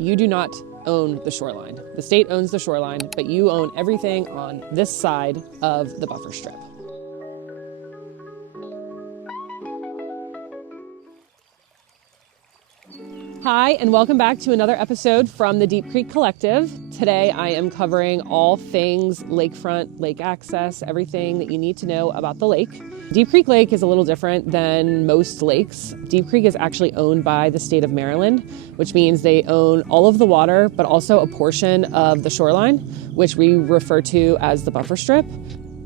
You do not own the shoreline. The state owns the shoreline, but you own everything on this side of the buffer strip. Hi, and welcome back to another episode from the Deep Creek Collective. Today I am covering all things lakefront, lake access, everything that you need to know about the lake. Deep Creek Lake is a little different than most lakes. Deep Creek is actually owned by the state of Maryland, which means they own all of the water, but also a portion of the shoreline, which we refer to as the buffer strip.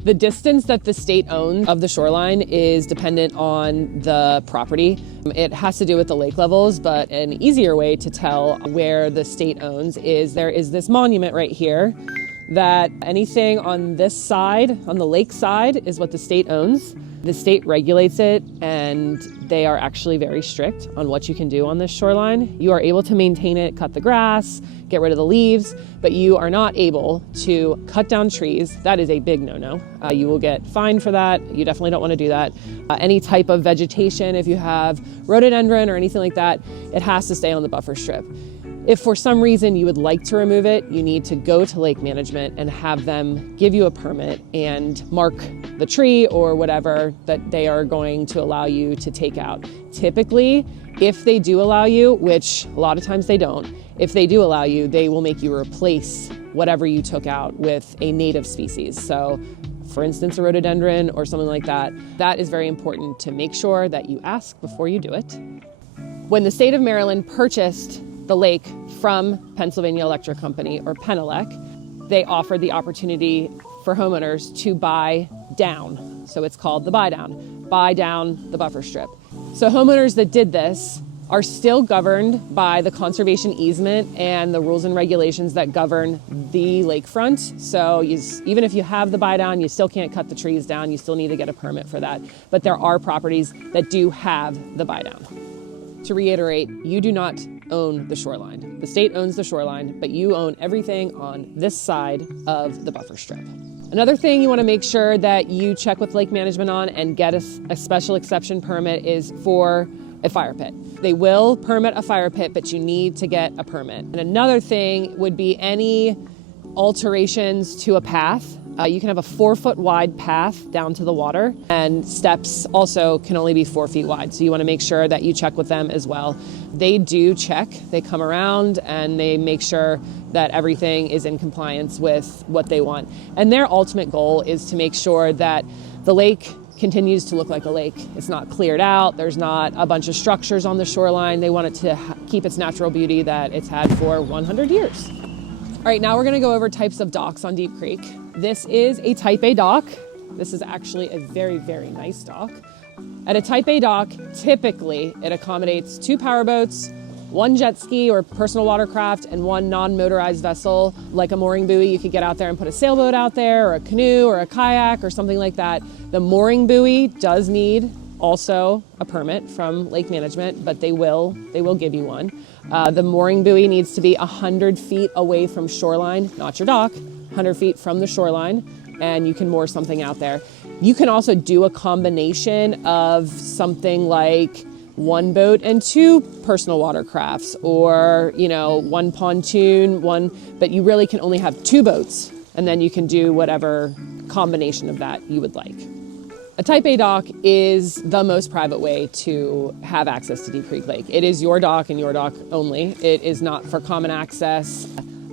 The distance that the state owns of the shoreline is dependent on the property. It has to do with the lake levels, but an easier way to tell where the state owns is there is this monument right here that anything on this side, on the lake side, is what the state owns. The state regulates it, and they are actually very strict on what you can do on this shoreline. You are able to maintain it, cut the grass, get rid of the leaves, but you are not able to cut down trees. That is a big no-no. You will get fined for that. You definitely don't want to do that. Any type of vegetation, if you have rhododendron or anything like that, it has to stay on the buffer strip. If for some reason you would like to remove it, you need to go to lake management and have them give you a permit and mark the tree or whatever that they are going to allow you to take out. Typically, if they do allow you, which a lot of times they don't, if they do allow you, they will make you replace whatever you took out with a native species. So for instance, a rhododendron or something like that. That is very important to make sure that you ask before you do it. When the state of Maryland purchased the lake from Pennsylvania Electric Company, or Penelec, they offered the opportunity for homeowners to buy down. So it's called the Buydown. Buy down the buffer strip. So homeowners that did this are still governed by the conservation easement and the rules and regulations that govern the lakefront. So even if you have the Buydown, you still can't cut the trees down. You still need to get a permit for that. But there are properties that do have the Buydown. To reiterate, you do not own the shoreline. The state owns the shoreline, but you own everything on this side of the buffer strip. Another thing you want to make sure that you check with lake management on and get a special exception permit is for a fire pit. They will permit a fire pit, but you need to get a permit. And another thing would be any alterations to a path. You can have a 4-foot wide path down to the water, and steps also can only be 4 feet wide. So you want to make sure that you check with them as well. They do check. They come around and they make sure that everything is in compliance with what they want. And their ultimate goal is to make sure that the lake continues to look like a lake. It's not cleared out. There's not a bunch of structures on the shoreline. They want it to keep its natural beauty that it's had for 100 years. All right, now we're going to go over types of docks on Deep Creek. This is a Type A dock. This is actually a very, very nice dock. At a Type A dock, typically it accommodates 2 powerboats, 1 jet ski or personal watercraft, and 1 non-motorized vessel like a mooring buoy. You could get out there and put a sailboat out there, or a canoe, or a kayak, or something like that. The mooring buoy does need also a permit from lake management, but they will give you one. The mooring buoy needs to be 100 feet away from shoreline, not your dock, 100 feet from the shoreline, and you can moor something out there. You can also do a combination of something like 1 boat and 2 personal watercrafts, or 1 pontoon, but you really can only have 2 boats, and then you can do whatever combination of that you would like. A Type A dock is the most private way to have access to Deep Creek Lake. It is your dock and your dock only. It is not for common access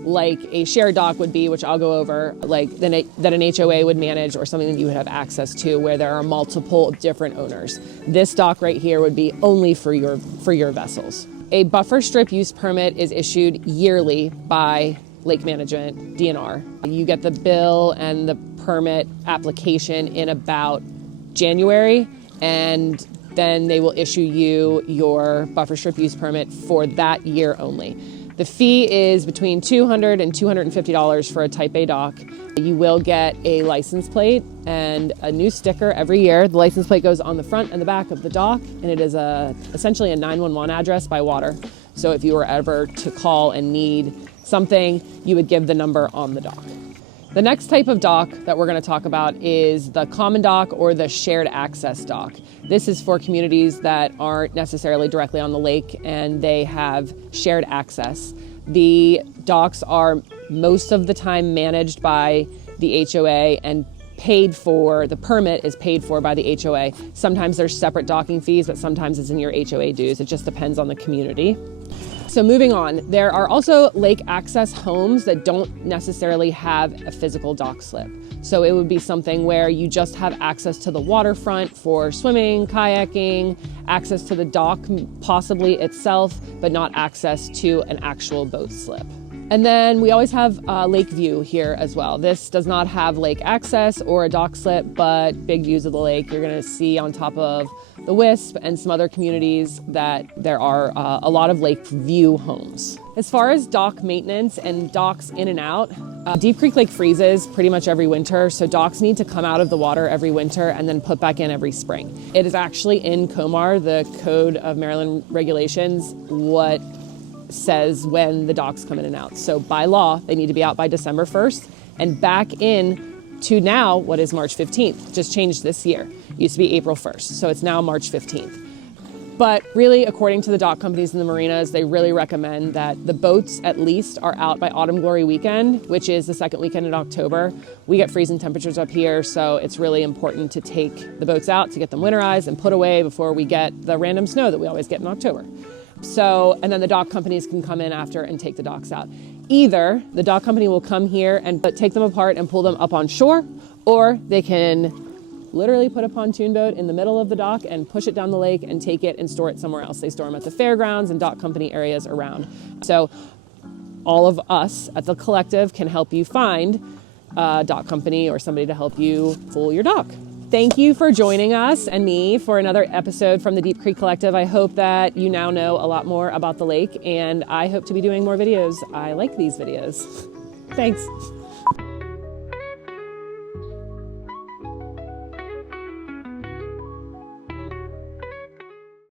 like a shared dock would be, which I'll go over, like that an HOA would manage, or something that you would have access to where there are multiple different owners. This dock right here would be only for your vessels. A buffer strip use permit is issued yearly by lake management, DNR. You get the bill and the permit application in about January, and then they will issue you your buffer strip use permit for that year only. The fee is between $200 and $250 for a Type A dock. You will get a license plate and a new sticker every year. The license plate goes on the front and the back of the dock, and it is essentially a 911 address by water. So if you were ever to call and need something, you would give the number on the dock. The next type of dock that we're going to talk about is the common dock or the shared access dock. This is for communities that aren't necessarily directly on the lake and they have shared access. The docks are most of the time managed by the HOA and the permit is paid for by the HOA. Sometimes there's separate docking fees, but sometimes it's in your HOA dues. It just depends on the community. So moving on, there are also lake access homes that don't necessarily have a physical dock slip. So it would be something where you just have access to the waterfront for swimming, kayaking, access to the dock possibly itself, but not access to an actual boat slip. And then we always have lake view here as well. This does not have lake access or a dock slip, but big views of the lake. You're gonna see on top of the Wisp and some other communities that there are a lot of lake view homes. As far as dock maintenance and docks in and out, Deep Creek Lake freezes pretty much every winter, so docks need to come out of the water every winter and then put back in every spring. It is actually in COMAR, the Code of Maryland Regulations, what says when the docks come in and out. So by law, they need to be out by December 1st and back in to now what is March 15th. Just changed this year. It used to be April 1st, so it's now March 15th. But really, according to the dock companies and the marinas, they really recommend that the boats at least are out by Autumn Glory weekend, which is the second weekend in October. We get freezing temperatures up here, so it's really important to take the boats out to get them winterized and put away before we get the random snow that we always get in October. So, and then the dock companies can come in after and take the docks out. Either the dock company will come here and take them apart and pull them up on shore, or they can literally put a pontoon boat in the middle of the dock and push it down the lake and take it and store it somewhere else. They store them at the fairgrounds and dock company areas around. So all of us at the collective can help you find a dock company or somebody to help you pull your dock. Thank you for joining us and me for another episode from the Deep Creek Collective. I hope that you now know a lot more about the lake, and I hope to be doing more videos. I like these videos. Thanks.